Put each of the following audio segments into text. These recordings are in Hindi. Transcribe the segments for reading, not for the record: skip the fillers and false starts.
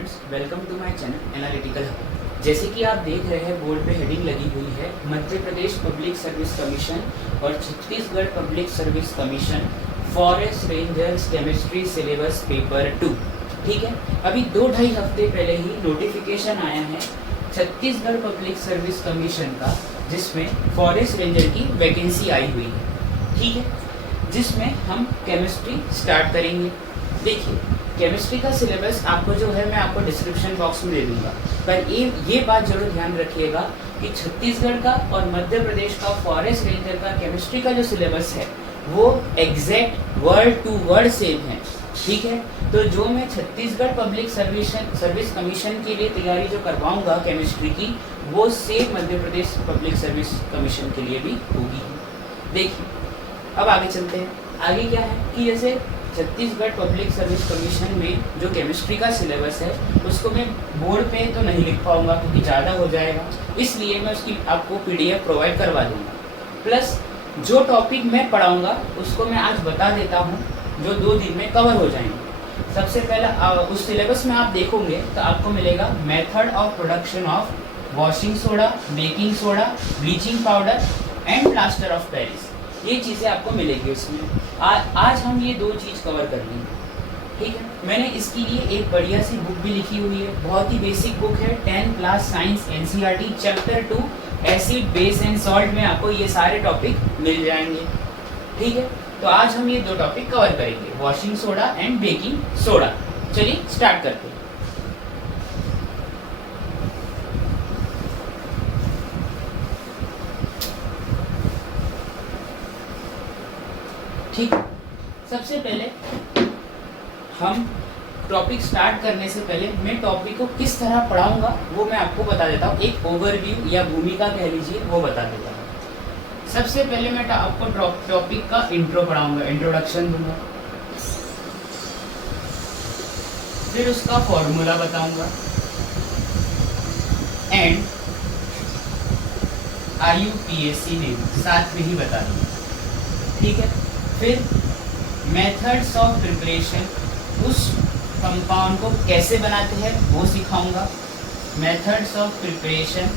Students, welcome to my channel analytical hub. जैसे कि आप देख रहे हैं बोर्ड पे हेडिंग लगी हुई है Madhya Pradesh public service commission और Chhattisgarh public service commission forest rangers chemistry syllabus paper 2। ठीक है, अभी 2-2.5 हफ्ते पहले ही नोटिफिकेशन आया है छत्तीसगढ़ पब्लिक सर्विस कमीशन का, जिसमें फॉरेस्ट रेंजर की वैकेंसी आई हुई है। ठीक है, जिसमें हम केमिस्ट्री स्टार्ट करेंगे। देखिए, केमिस्ट्री का सिलेबस आपको जो है मैं आपको डिस्क्रिप्शन बॉक्स में दे दूंगा, पर ये बात जरूर ध्यान रखिएगा कि छत्तीसगढ़ का और मध्य प्रदेश का फॉरेस्ट रेंजर का केमिस्ट्री का जो सिलेबस है वो exact word to word same है। ठीक है, तो जो मैं छत्तीसगढ़ पब्लिक सर्विस कमीशन के लिए तैयारी जो करवाऊंगा केमिस्ट्री की, वो same Madhya Pradesh public service commission के लिए भी होगी। देखिए, अब आगे चलते हैं। आगे क्या है कि जैसे छत्तीसगढ़ पब्लिक सर्विस कमीशन में जो केमिस्ट्री का सिलेबस है उसको मैं बोर्ड पे तो नहीं लिख पाऊंगा क्योंकि ज़्यादा हो जाएगा, इसलिए मैं उसकी आपको पीडीएफ प्रोवाइड करवा दूंगा। प्लस जो टॉपिक मैं पढ़ाऊंगा उसको मैं आज बता देता हूँ, जो 2 दिन में कवर हो जाएंगे। सबसे पहला उस सिलेबस में आप देखोगे तो आपको मिलेगा method of production of washing soda, baking soda, bleaching powder and plaster of Paris. ये चीज़ें आपको मिलेगी उसमें। आज हम ये 2 चीज़ कवर कर लेंगे। ठीक है, मैंने इसके लिए एक बढ़िया सी बुक भी लिखी हुई है, बहुत ही बेसिक बुक है, 10 class science NCERT chapter 2 acid base and salt में आपको ये सारे टॉपिक मिल जाएंगे। ठीक है, तो आज हम ये 2 टॉपिक कवर करेंगे, washing soda and baking soda. चलिए स्टार्ट करते हैं। ठीक, सबसे पहले हम टॉपिक स्टार्ट करने से पहले मैं टॉपिक को किस तरह पढ़ाऊंगा वो मैं आपको बता देता हूँ। एक ओवरव्यू या भूमिका कह लीजिए, वो बता देता हूँ। सबसे पहले मैं आपको टॉपिक का इंट्रो पढ़ाऊंगा, इंट्रोडक्शन दूंगा, फिर उसका फॉर्मूला बताऊंगा एंड IUPAC नेम साथ में ही बता दूंगा। ठीक है, फिर मेथड्स ऑफ प्रिपरेशन, उस कंपाउंड को कैसे बनाते हैं वो सिखाऊंगा। मेथड्स ऑफ प्रिपरेशन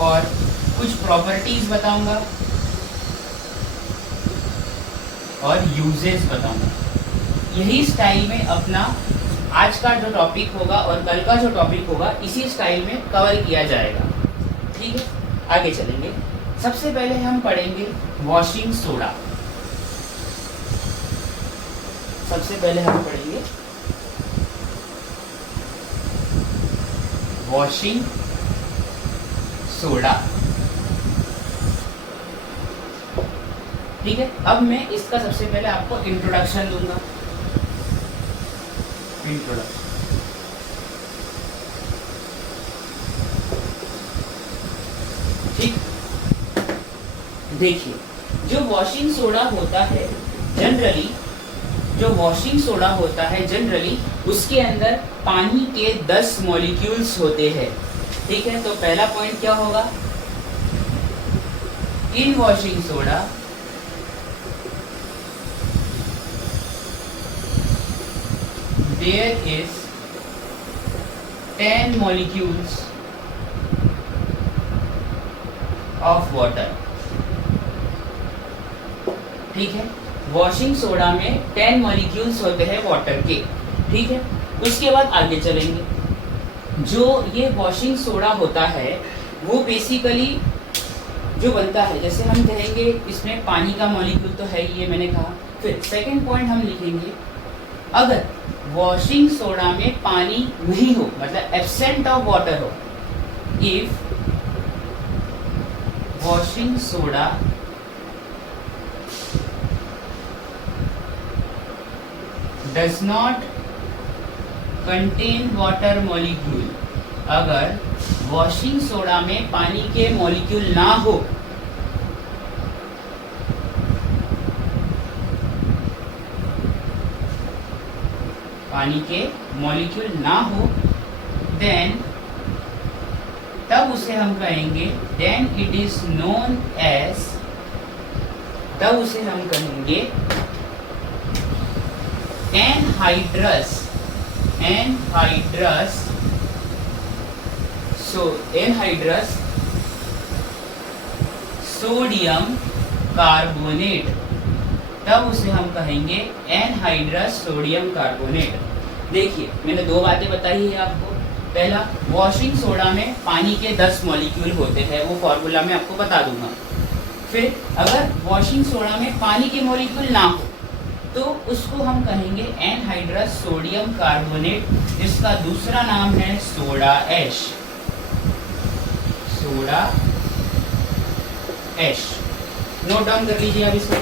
और कुछ प्रॉपर्टीज बताऊंगा और यूजेस बताऊंगा। यही स्टाइल में अपना आज का जो टॉपिक होगा और कल का जो टॉपिक होगा इसी स्टाइल में कवर किया जाएगा। ठीक है, आगे चलेंगे। सबसे पहले हम पढ़ेंगे वॉशिंग सोडा। सबसे पहले हम पढ़ेंगे वॉशिंग सोडा। ठीक है, अब मैं इसका सबसे पहले आपको इंट्रोडक्शन दूंगा। इंट्रोडक्शन, ठीक। देखिए, जो वॉशिंग सोडा होता है जनरली उसके अंदर पानी के 10 मॉलिक्यूल्स होते हैं। ठीक है, तो पहला पॉइंट क्या होगा, in washing soda there is 10 molecules of water. ठीक है, वॉशिंग सोडा में 10 मॉलिक्यूल्स होते हैं वाटर के। ठीक है, उसके बाद आगे चलेंगे। जो ये वॉशिंग सोडा होता है वो बेसिकली जो बनता है, जैसे हम कहेंगे इसमें पानी का मॉलिक्यूल तो है ही, ये मैंने कहा। फिर सेकंड पॉइंट हम लिखेंगे, अगर वॉशिंग सोडा में पानी नहीं हो, मतलब एब्सेंट ऑफ वाटर हो, if washing soda does not contain water molecule, अगर वॉशिंग सोडा में पानी के मॉलिक्यूल ना हो, पानी के मॉलिक्यूल ना हो, देन तब उसे हम कहेंगे, then it is known as, तब उसे हम कहेंगे एनहाइड्रस सोडियम कार्बोनेट, तब उसे हम कहेंगे एनहाइड्रस सोडियम कार्बोनेट। देखिए मैंने दो बातें बताई है आपको। पहला, वॉशिंग सोडा में पानी के 10 मॉलिक्यूल होते हैं, वो फॉर्मूला मैं आपको बता दूंगा। फिर अगर वॉशिंग सोडा में पानी के मॉलिक्यूल ना हो तो उसको हम कहेंगे एनहाइड्रस सोडियम कार्बोनेट, जिसका दूसरा नाम है सोडा ऐश। नोट डाउन कर लीजिए आप इसको।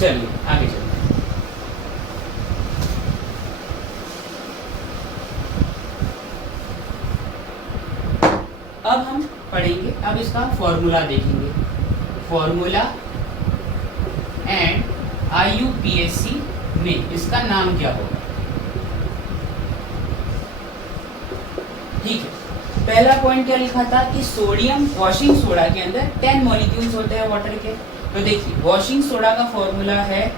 चलिए आगे चलिए। अब हम पढ़ेंगे, अब इसका फॉर्मूला देखेंगे। फॉर्मूला एंड IUPAC में इसका नाम क्या होगा। ठीक है, पहला पॉइंट क्या लिखा था कि सोडियम, वॉशिंग सोडा के अंदर 10 मॉलिक्यूल्स होते हैं वाटर के। तो देखिए वॉशिंग सोडा का फॉर्मूला है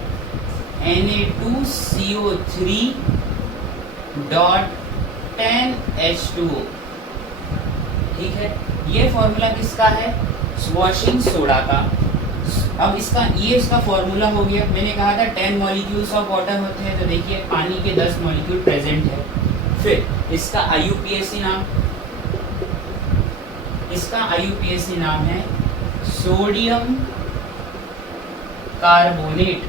Na2CO3.10H2O। ठीक है, ये फॉर्मूला किसका है, वॉशिंग सोडा का। अब इसका फॉर्मूला हो गया। मैंने कहा था 10 मॉलिक्यूल्स ऑफ वाटर होते हैं, तो देखिए पानी के 10 मॉलिक्यूल प्रेजेंट है। फिर इसका IUPAC नाम है सोडियम कार्बोनेट।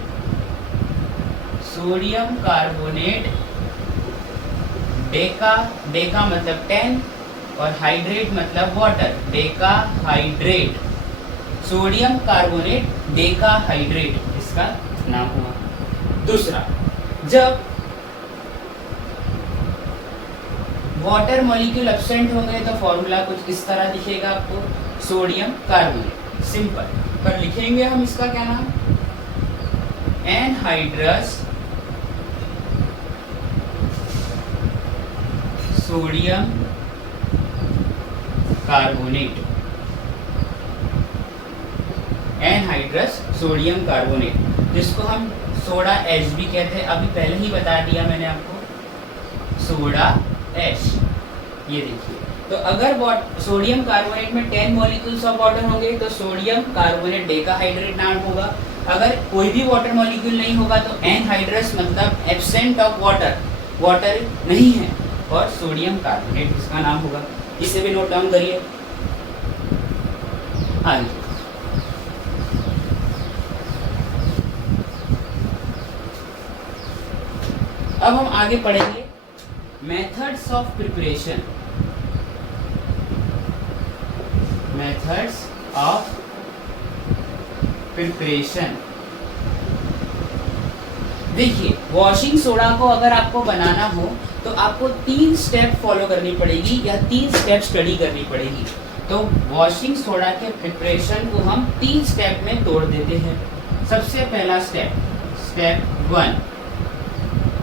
डेका मतलब 10 और हाइड्रेट मतलब water, Deka hydrate, sodium carbonate Deka hydrate इसका नाम हुआ। दूसरा, जब वाटर मॉलिक्यूल एब्सेंट होंगे तो फॉर्मूला कुछ इस तरह दिखेगा आपको, सोडियम कार्बोनेट। सिंपल, पर लिखेंगे हम इसका क्या नाम, anhydrous sodium carbonate. Anhydrous sodium carbonate, जिसको हम सोडा ऐश भी कहते हैं। अभी पहले ही बता दिया मैंने आपको, सोडा ऐश। ये देखिए, तो अगर सोडियम कार्बोनेट में 10 मॉलिक्यूल्स ऑफ वाटर होंगे तो सोडियम कार्बोनेट डेकाहाइड्रेट नाम होगा। अगर कोई भी वाटर मॉलिक्यूल नहीं होगा तो एनहाइड्रस मतलब एब्सेंट ऑफ वाटर नहीं है, और सोडियम कार्बोनेट इसका नाम होगा। इसे भी नोट डाउन करिए। आगे अब हम आगे पढ़ेंगे मेथड्स ऑफ प्रिपरेशन। देखिए वॉशिंग सोडा को अगर आपको बनाना हो तो आपको 3 स्टेप फॉलो करनी पड़ेगी या 3 स्टेप स्टडी करनी पड़ेगी। तो वॉशिंग सोडा के प्रिपरेशन को हम 3 स्टेप में तोड़ देते हैं। सबसे पहला स्टेप 1,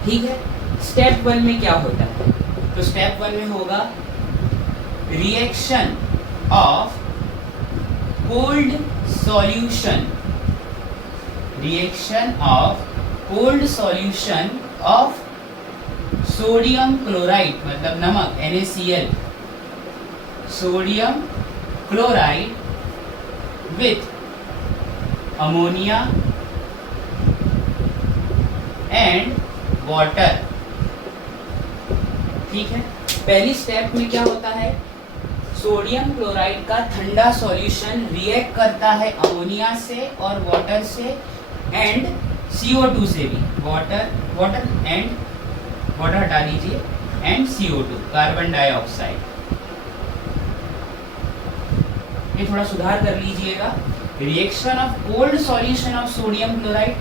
ठीक है। स्टेप 1 में क्या होता है, तो स्टेप 1 में होगा reaction of cold solution of sodium chloride मतलब नमक NaCl, sodium chloride with ammonia and water. ठीक है, पहली स्टेप में क्या होता है, सोडियम क्लोराइड का ठंडा सॉल्यूशन रिएक्ट करता है अमोनिया से और वाटर से एंड CO2 से भी, वाटर हटा दीजिए, एंड CO2 कार्बन डाइऑक्साइड। ये थोड़ा सुधार कर लीजिएगा। Reaction of cold solution of sodium chloride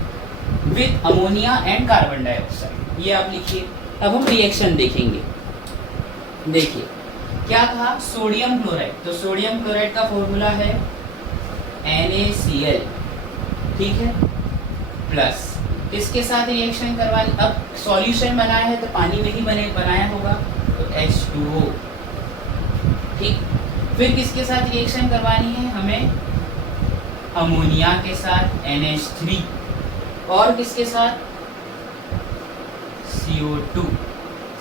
with ammonia and carbon dioxide, ये आप लिखिए। अब हम रिएक्शन देखेंगे। देखिए क्या कहा, सोडियम क्लोराइड, तो सोडियम क्लोराइड का फॉर्मूला है NaCl, ठीक है, प्लस इसके साथ रिएक्शन करवानी। अब सॉल्यूशन बनाया है तो पानी में ही बनाया होगा, तो H2O, ठीक। फिर किसके साथ रिएक्शन करवानी है हमें, अमोनिया के साथ NH3, और किसके साथ, CO2,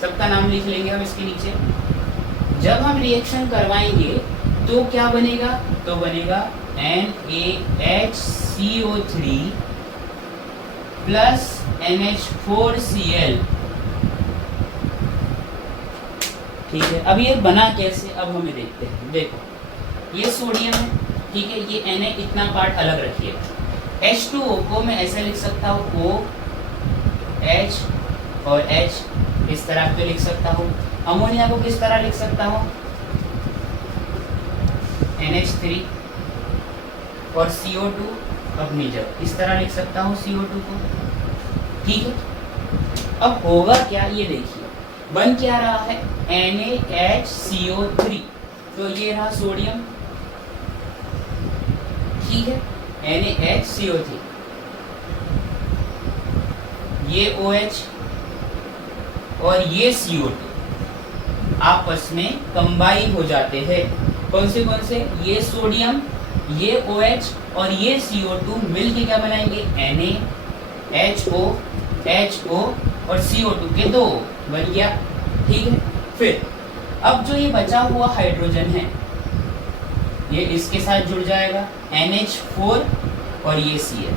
सबका नाम लिख लेंगे हम इसके नीचे। जब हम रिएक्शन करवाएंगे तो क्या बनेगा, तो बनेगा NaHCO3 प्लस NH4Cl। ठीक है, अब ये बना कैसे, अब हमें देखते हैं। देखो ये सोडियम है, ठीक है, ये Na इतना पार्ट अलग रखिए। H2O को मैं ऐसे लिख सकता हूँ, OH और H इस तरह पे लिख सकता हूँ। अमोनिया को किस तरह लिख सकता हूँ, NH3 और CO2 अपनी जगह इस तरह लिख सकता हूँ CO2 को। ठीक है, अब होगा क्या ये देखिए, बन क्या रहा है, NaHCO3, तो ये रहा सोडियम, ठीक है, NaHCO3, ये OH और ये CO2 आपस में कंबाइन हो जाते हैं। कौन से, ये सोडियम, ये OH और ये CO2 मिलके क्या बनाएंगे, NaHO, HO और CO2 के दो बन गया। ठीक है, फिर अब जो ये बचा हुआ हाइड्रोजन है ये इसके साथ जुड़ जाएगा, NH4 और ये Cl।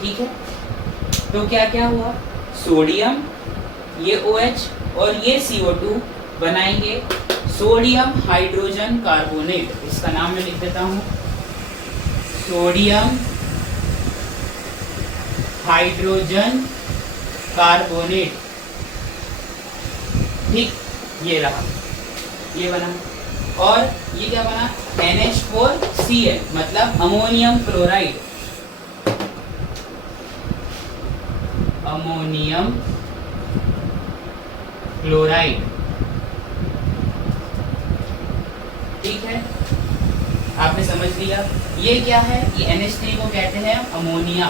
ठीक है, तो क्या क्या हुआ, सोडियम, ये OH और ये CO2 बनाएंगे सोडियम हाइड्रोजन कार्बोनेट। इसका नाम मैं लिख देता हूं, सोडियम हाइड्रोजन कार्बोनेट। ठीक, ये रहा, ये बना, और ये क्या बना, NH4Cl मतलब अमोनियम क्लोराइड, अमोनियम क्लोराइड। ठीक है, आपने समझ लिया। ये क्या है, ये NH3 को कहते हैं अमोनिया,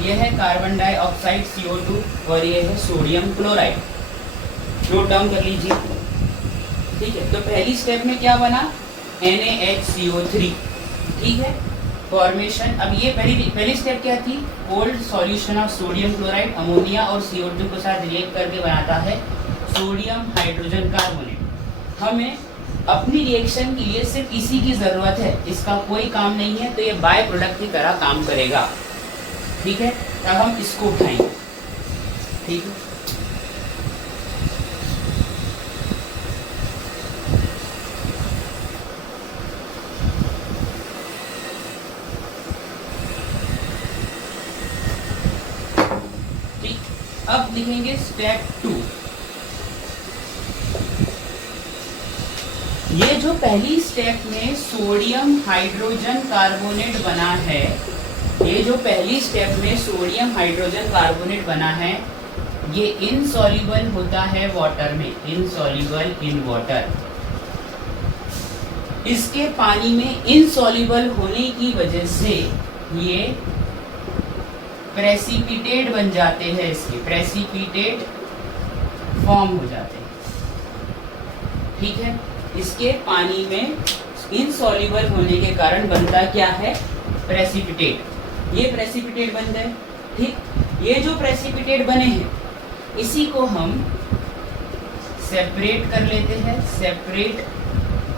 ये है कार्बन डाइऑक्साइड CO2 और ये है सोडियम क्लोराइड। नोट डाउन कर लीजिए। ठीक है, तो पहली स्टेप में क्या बना, NaHCO3। ठीक है, फॉर्मेशन। अब ये पहली स्टेप क्या थी, cold solution of sodium chloride ammonia और CO2 के साथ रिएक्ट करके बनाता है सोडियम हाइड्रोजन कार्बोनेट। हमें अपनी रिएक्शन के लिए सिर्फ इसी की जरूरत है, इसका कोई काम नहीं है, तो ये बाय प्रोडक्ट की तरह काम करेगा। ठीक है, तब हम इसको उठाएंगे। ठीक है, अब लिखेंगे स्टेप 2। ये जो पहली स्टेप में सोडियम हाइड्रोजन कार्बोनेट बना है, ये जो पहली स्टेप में सोडियम हाइड्रोजन कार्बोनेट बना है, ये इनसॉल्युबल होता है वाटर में, इनसॉल्युबल इन वाटर। इसके पानी में इनसॉल्युबल होने की वजह से ये प्रेसिपिटेट बन जाते हैं, इसके प्रेसिपिटेट फॉर्म हो जाते हैं। ठीक है, इसके पानी में इनसॉल्युबल होने के कारण बनता क्या है, प्रेसिपिटेट। ये प्रेसिपिटेट बन गए। ठीक, ये जो प्रेसिपिटेट बने हैं इसी को हम सेपरेट कर लेते हैं, सेपरेट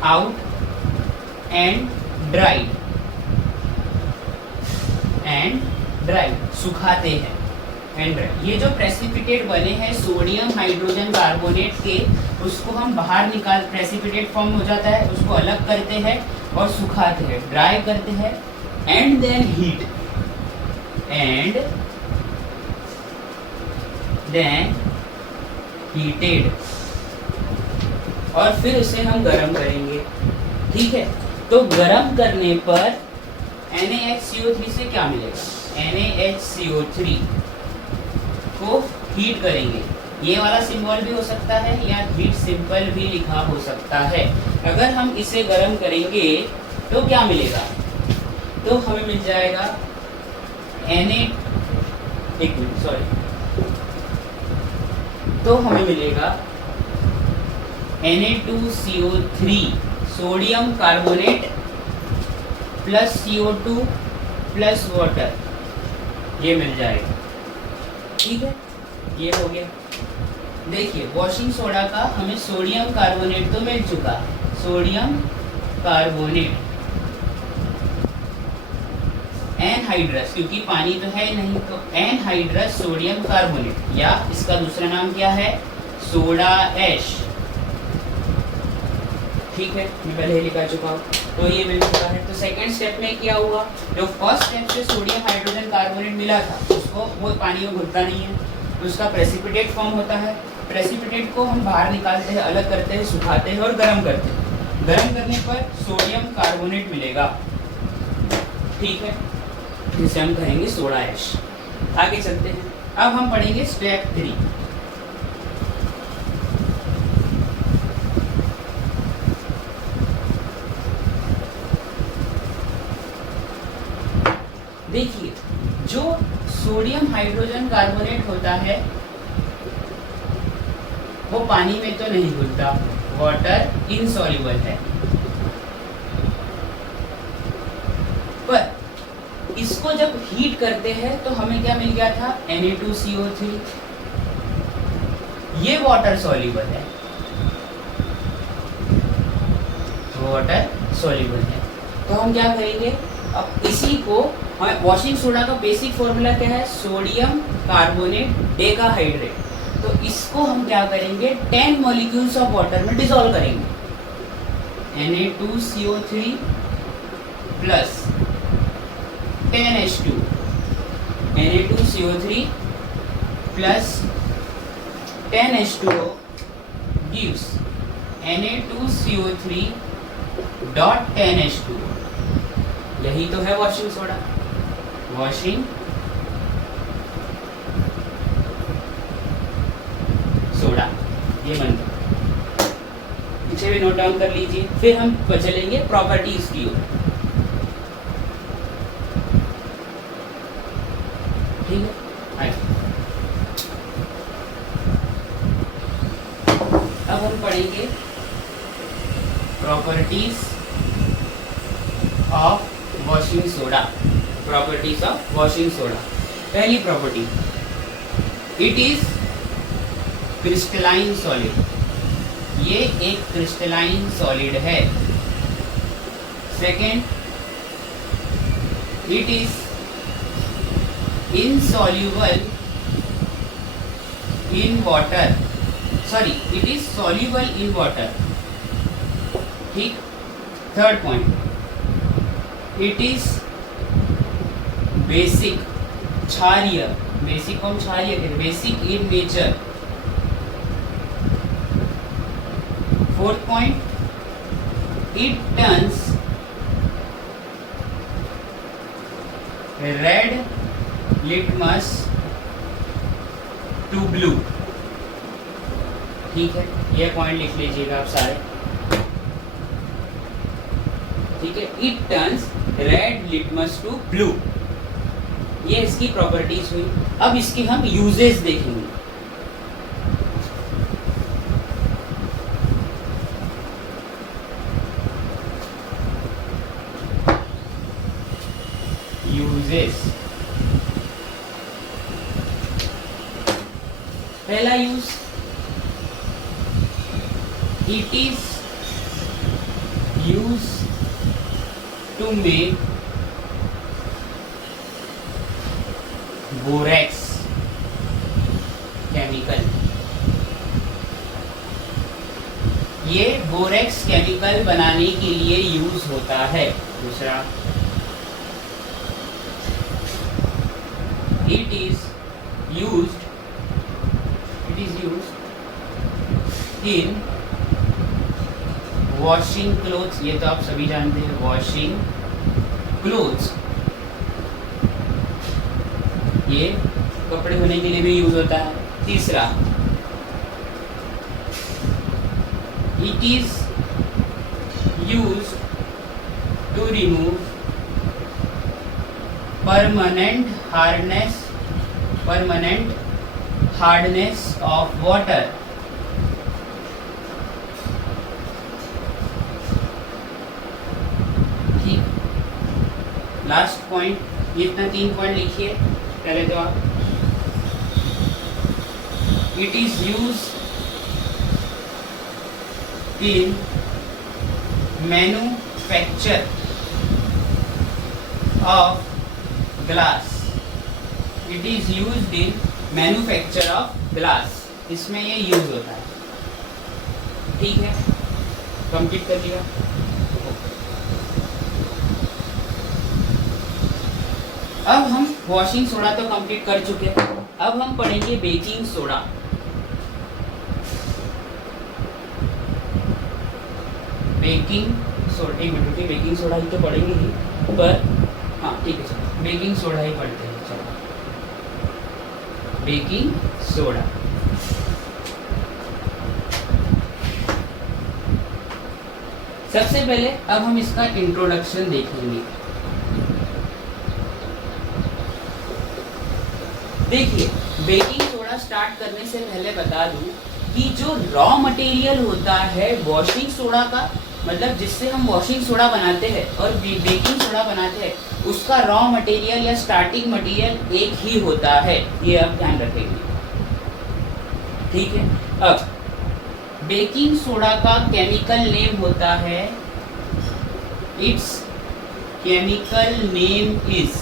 आउट एंड ड्राइड, सुखाते हैं एंड ड्राई। ये जो प्रेसिपिटेट बने हैं सोडियम हाइड्रोजन कार्बोनेट के, उसको हम बाहर निकाल, प्रेसिपिटेट फॉर्म हो जाता है, उसको अलग करते हैं और सुखाते हैं, ड्राई करते हैं, and then heat, and then heated, और फिर उसे हम गर्म करेंगे। ठीक है, तो गर्म करने पर NaHCO3 से क्या मिलेगा, NaHCO3 को हीट करेंगे। ये वाला सिंबल भी हो सकता है या हीट सिंपल भी लिखा हो सकता है। अगर हम इसे गर्म करेंगे तो क्या मिलेगा, तो हमें मिल जाएगा तो हमें मिलेगा Na2CO3 sodium carbonate plus CO2 plus water, ये मिल जाएगा। ठीक है, ये हो गया। देखिए वॉशिंग सोडा का हमें सोडियम कार्बोनेट तो मिल चुका, सोडियम कार्बोनेट एनहाइड्रस, क्योंकि पानी तो है नहीं, तो एनहाइड्रस सोडियम कार्बोनेट, या इसका दूसरा नाम क्या है, सोडा ऐश। ठीक है, मैं पहले ही लिखा चुका हूँ, तो ये मिल चुका है। तो सेकंड स्टेप में क्या हुआ, जो फर्स्ट स्टेप से सोडियम हाइड्रोजन कार्बोनेट मिला था उसको, वो पानी में घुलता नहीं है, तो उसका प्रेसिपिटेट फॉर्म होता है। प्रेसिपिटेट को हम बाहर निकालते हैं, अलग करते हैं, सुखाते हैं और गर्म करते हैं। गर्म करने पर सोडियम कार्बोनेट मिलेगा। ठीक है, जिसे हम कहेंगे सोडा ऐश। आगे चलते हैं, अब हम पढ़ेंगे स्टेप 3। देखिए जो सोडियम हाइड्रोजन कार्बोनेट होता है वो पानी में तो नहीं घुलता, वाटर इनसॉल्युबल है, पर इसको जब हीट करते हैं तो हमें क्या मिल गया था, Na2CO3, ये वाटर सॉल्युबल है, वाटर सॉल्युबल है। तो हम क्या करेंगे, अब इसी को हमें, वॉशिंग सोडा का बेसिक फॉर्मूला क्या है, सोडियम कार्बोनेट डेकाहाइड्रेट, तो इसको हम क्या करेंगे, 10 मॉलिक्यूल्स ऑफ वाटर में डिसॉल्व करेंगे। Na2CO3 plus 10H2, Na2CO3 plus 10H2O gives Na2CO3 dot 10H2O। यही तो है वॉशिंग सोडा, वॉशिंग सोडा, ये बन गया। पीछे भी नोट डाउन कर लीजिए। फिर हम चलेंगे प्रॉपर्टीज की ओर। ठीक है, आइए अब हम पढ़ेंगे properties of washing soda. Properties of washing soda. पहली property, it is crystalline solid, ये एक क्रिस्टलाइन सॉलिड है। Second, it is insoluble in water, sorry it is soluble in water. ठीक। Third point, it is basic, क्षारीय, बेसिक को हम क्षारीय कहते हैं, basic in nature. Fourth point, it turns red litmus to blue. ठीक है, ये पॉइंट लिख लीजिएगा आप सारे। ठीक है, it turns red litmus to blue, ये इसकी प्रॉपर्टीज हुई। अब इसके हम यूजेस देखेंगे। यूजेस, पहला use, it is use to make borax chemical. ये बोरेक्स केमिकल बनाने के लिए यूज होता है। दूसरा, it is used in washing clothes, ये तो आप सभी जानते हैं, वॉशिंग क्लोथ्स, ये कपड़े धोने के लिए भी यूज होता है। तीसरा, it is use to remove permanent hardness of water. ठीक। लास्ट पॉइंट, ये इतना 3 पॉइंट लिखिए पहले तो आप। It is use in manufacture of glass. It is used in manufacture of glass, इसमें ये यूज होता है। ठीक है, कंप्लीट कर लिया। अब हम वॉशिंग सोडा तो कंप्लीट कर चुके हैं, अब हम पढ़ेंगे बेकिंग सोडा। बेकिंग सोडा, एक मिनट रुकिए, बेकिंग सोडा ही तो पढ़ेंगे ही, पर हाँ ठीक है चलो बेकिंग सोडा ही पढ़ते हैं। चलो बेकिंग सोडा, सबसे पहले अब हम इसका इंट्रोडक्शन देखेंगे। देखिए, बेकिंग सोडा स्टार्ट करने से पहले बता दूं कि जो रॉ मटेरियल होता है वॉशिंग सोडा का, मतलब जिससे हम वॉशिंग सोडा बनाते हैं और बेकिंग सोडा बनाते हैं, उसका रॉ मटेरियल या स्टार्टिंग मटेरियल एक ही होता है, ये आप ध्यान रखेंगे। ठीक है, अब बेकिंग सोडा का केमिकल नेम होता है, it's chemical name is,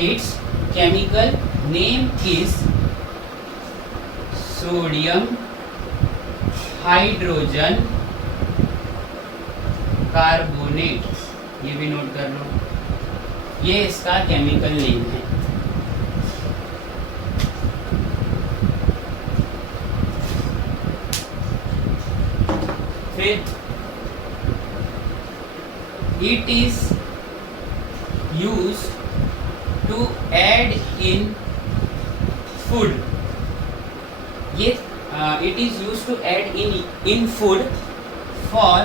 its chemical name is sodium hydrogen carbonate. ये भी नोट कर लो, ये इसका केमिकल नेम है। फिर it is used to add in food, ये it is used to add in food for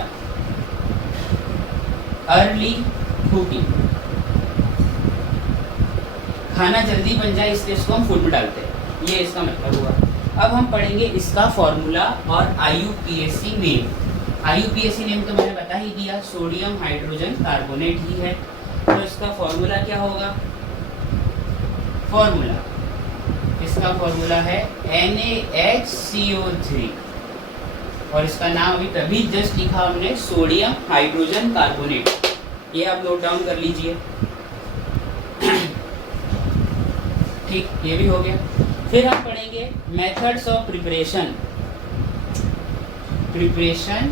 early cooking, खाना जल्दी बन जाए इसलिए इसको हम फूड में डालते हैं, ये इसका मतलब हुआ। अब हम पढ़ेंगे इसका फॉर्मूला और IUPAC नेम। IUPAC नेम तो मैंने बता ही दिया, सोडियम हाइड्रोजन कार्बोनेट ही है, तो इसका फॉर्मूला क्या होगा? फॉर्मूला, इसका फॉर्मूला है NaHCO3 और इसका नाम अभी तभी जस्ट लिखा हमने, सोडियम हाइड्रोजन कार्बोनेट। ये आप नोट डाउन कर लीजिए। ठीक, ये भी हो गया। फिर हम पढ़ेंगे methods of preparation. Preparation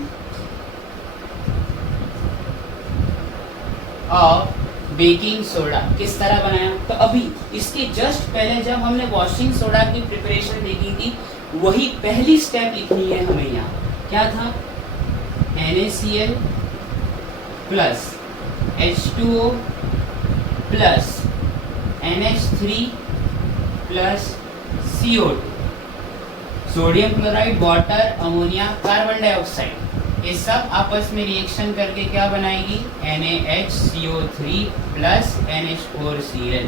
of baking soda किस तरह बनाया, तो अभी इसके जस्ट पहले जब हमने वॉशिंग सोडा की प्रिपरेशन देखी थी, वही पहली स्टेप लिखनी है हमें यहाँ। क्या था? NaCl plus H2O plus NH3 plus CO2, sodium chloride, water, ammonia, carbon dioxide, ये सब आपस में रिएक्शन करके क्या बनाएगी? NaHCO3 प्लस NH4Cl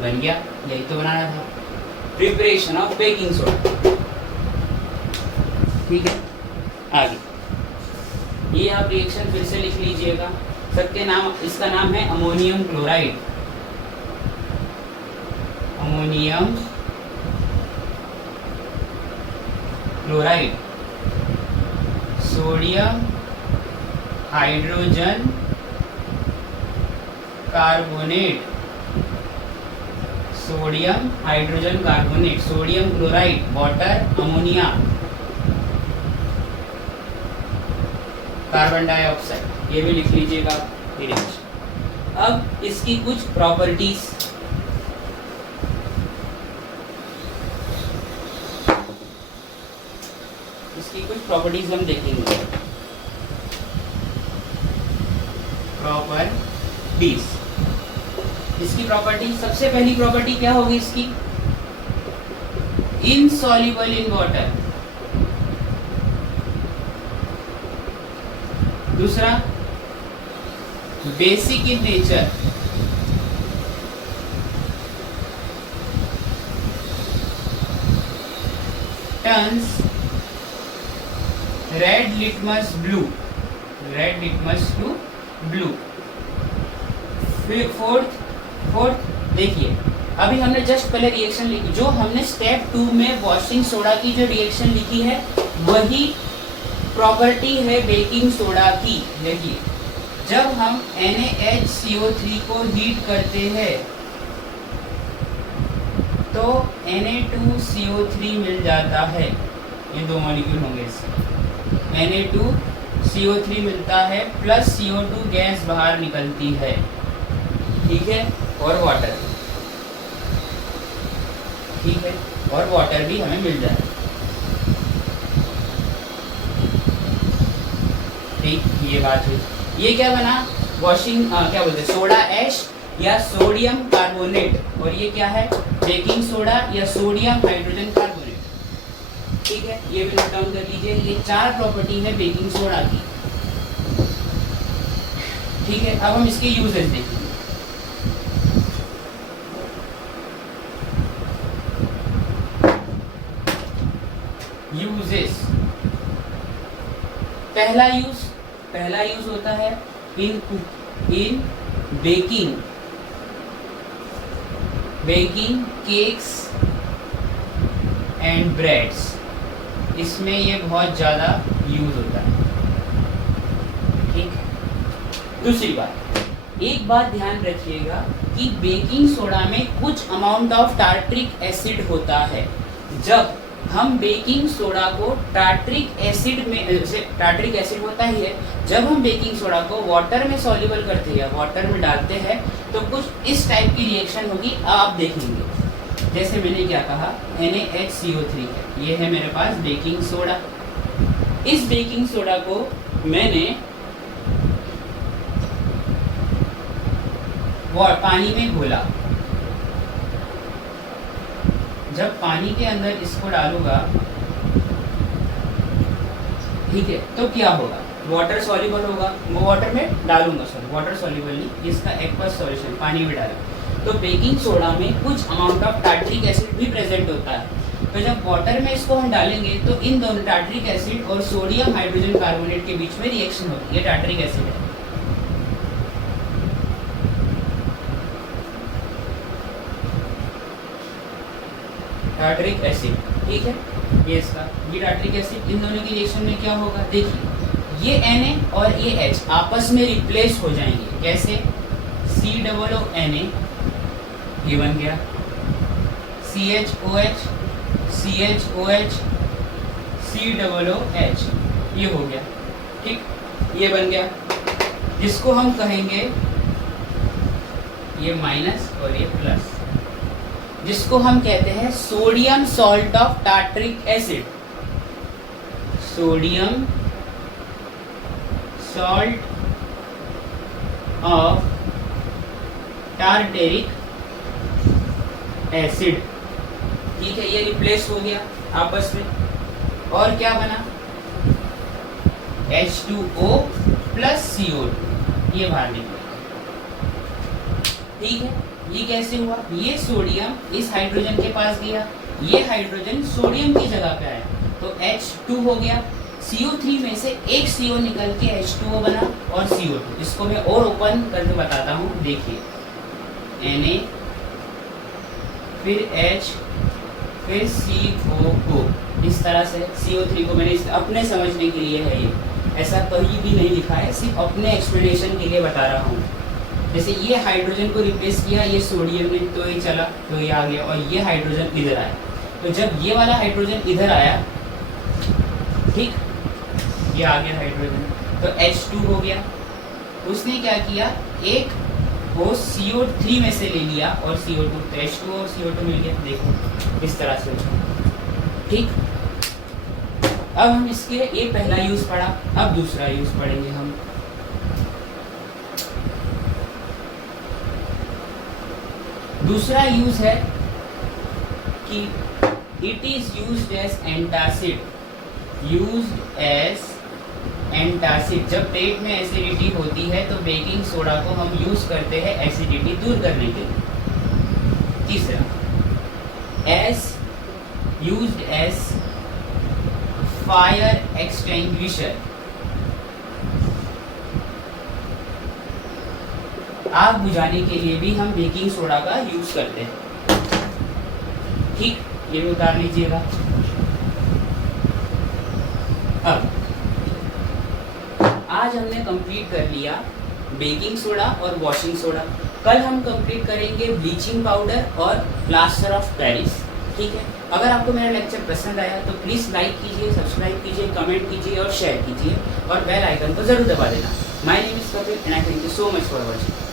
बन गया। यही तो बनाना था, प्रिपरेशन ऑफ बेकिंग सोडा। ठीक है, आगे ये आप रिएक्शन फिर से लिख लीजिएगा। सबके नाम, इसका नाम है ammonium chloride, ammonium chloride, sodium hydrogen carbonate, sodium hydrogen carbonate, sodium chloride, water, ammonia, carbon dioxide, ये भी लिख लीजिएगा। अब इसकी कुछ प्रॉपर्टीज, इसकी कुछ प्रॉपर्टीज हम देखेंगे। प्रॉपर्टीज, इसकी प्रॉपर्टी, सबसे पहली प्रॉपर्टी क्या होगी इसकी? Insoluble in water. दूसरा, basic in nature. Turns red litmus blue, red litmus to blue. Fourth देखिए, अभी हमने जस्ट पहले रिएक्शन लिखी, जो हमने स्टेप 2 में वॉशिंग सोडा की जो रिएक्शन लिखी है वही प्रॉपर्टी है बेकिंग सोडा की। देखिए, जब हम NaHCO3 को हीट करते हैं तो Na2CO3 मिल जाता है, ये दो मॉलिक्यूल होंगे इससे, Na2CO3 मिलता है प्लस CO2 गैस बाहर निकलती है, ठीक है, और वाटर, ठीक है, और वाटर भी हमें मिल जाए, ठीक, ये बात हुई। ये क्या बना, वॉशिंग क्या बोलते हैं, सोडा ऐश या सोडियम कार्बोनेट, और ये क्या है, बेकिंग सोडा या सोडियम हाइड्रोजन कार्बोनेट, ठीक है, ये भी नोट डाउन कर लीजिए। ये 4 प्रॉपर्टी है बेकिंग सोडा की, ठीक है। अब हम इसके यूजेस देखेंगे। यूजेस, पहला यूज होता है इन बेकिंग केक्स एंड ब्रेड्स, इसमें ये बहुत ज़्यादा यूज होता है, ठीक। दूसरी बात, एक बात ध्यान रखिएगा कि बेकिंग सोडा में कुछ अमाउंट ऑफ टार्ट्रिक एसिड होता है। जब हम बेकिंग सोडा को टार्ट्रिक एसिड में, टार्ट्रिक एसिड होता ही है, जब हम बेकिंग सोडा को वाटर में सॉल्युबल करते हैं या वाटर में डालते हैं तो कुछ इस टाइप की रिएक्शन होगी, आप देखेंगे। जैसे मैंने क्या कहा, NaHCO3 है, ये है मेरे पास बेकिंग सोडा। इस बेकिंग सोडा को मैंने पानी में घोला, जब पानी के अंदर इसको डालूंगा, ठीक है, तो क्या होगा, वाटर सॉल्युबल होगा, वो वाटर में डालूंगा, सॉरी वाटर सॉल्युबल नहीं, इसका एक्वस सॉल्यूशन पानी में डाला, तो बेकिंग सोडा में कुछ अमाउंट ऑफ टार्ट्रिक एसिड भी प्रेजेंट होता है। तो जब वाटर में इसको हम डालेंगे तो इन दोनों टार्ट्रिक एसिड और सोडियम हाइड्रोजन कार्बोनेट के बीच में रिएक्शन होती है, टार्ट्रिक एसिड है, टार्ट्रिक एसिड, ठीक है, ये इसका, ये टार्ट्रिक एसिड, इन दोनों की रिएक्शन में क्या होगा, देखिए, ये Na और ये H आपस में रिप्लेस हो जाएंगे, कैसे, COONA, ये बन गया, CHOH, CHOH, COOH, ये हो गया, ठीक, ये बन गया, जिसको हम कहेंगे ये माइनस और ये प्लस, जिसको हम कहते हैं sodium salt of tartaric acid, sodium salt of tartaric acid, ठीक है, ये रिप्लेस हो गया आपस में, और क्या बना, H2O प्लस CO2, ये बाहर निकला, ठीक है। ये कैसे हुआ, ये सोडियम इस हाइड्रोजन के पास गया, ये हाइड्रोजन सोडियम की जगह पे आया, तो H2 हो गया, CO3 में से एक CO निकल के H2O बना और CO2, इसको मैं और ओपन करके बताता हूँ, देखिए, Na फिर H फिर CO, इस तरह से CO3 को मैंने अपने समझने के लिए है, ये ऐसा कहीं भी नहीं लिखा है, सिर्फ अपने एक्सप्लेनेशन के लिए बता रहा हूँ। जैसे ये हाइड्रोजन को रिप्लेस किया ये सोडियम ने, तो ये चला, तो ये आ गया, और ये हाइड्रोजन इधर आया, तो जब ये वाला हाइड्रोजन इधर आया, ठीक, ये आ गया हाइड्रोजन, तो H2 हो गया, उसने क्या किया, एक वो CO3 में से ले लिया और CO2, तो H2 और CO2 मिल गया, देखो इस तरह से, ठीक। अब हम इसके, ये पहला यूज पढ़ा, अब दूसरा यूज पढ़ेंगे हम। दूसरा यूज है कि it is used as antacid, used as antacid, जब पेट में एसिडिटी होती है तो बेकिंग सोडा को हम यूज करते हैं एसिडिटी दूर करने के लिए। तीसरा, as used as fire extinguisher, आग बुझाने के लिए भी हम बेकिंग सोडा का यूज करते हैं। ठीक, ये भी उतार लीजिएगा। अब आज हमने कंप्लीट कर लिया बेकिंग सोडा और वॉशिंग सोडा। कल हम कंप्लीट करेंगे ब्लीचिंग पाउडर और प्लास्टर ऑफ पेरिस। ठीक है, अगर आपको मेरा लेक्चर पसंद आया तो प्लीज़ लाइक कीजिए, सब्सक्राइब कीजिए, कमेंट कीजिए और शेयर कीजिए और बेल आइकन को जरूर दबा देना। My name is Kapil and I thank you so much for watching.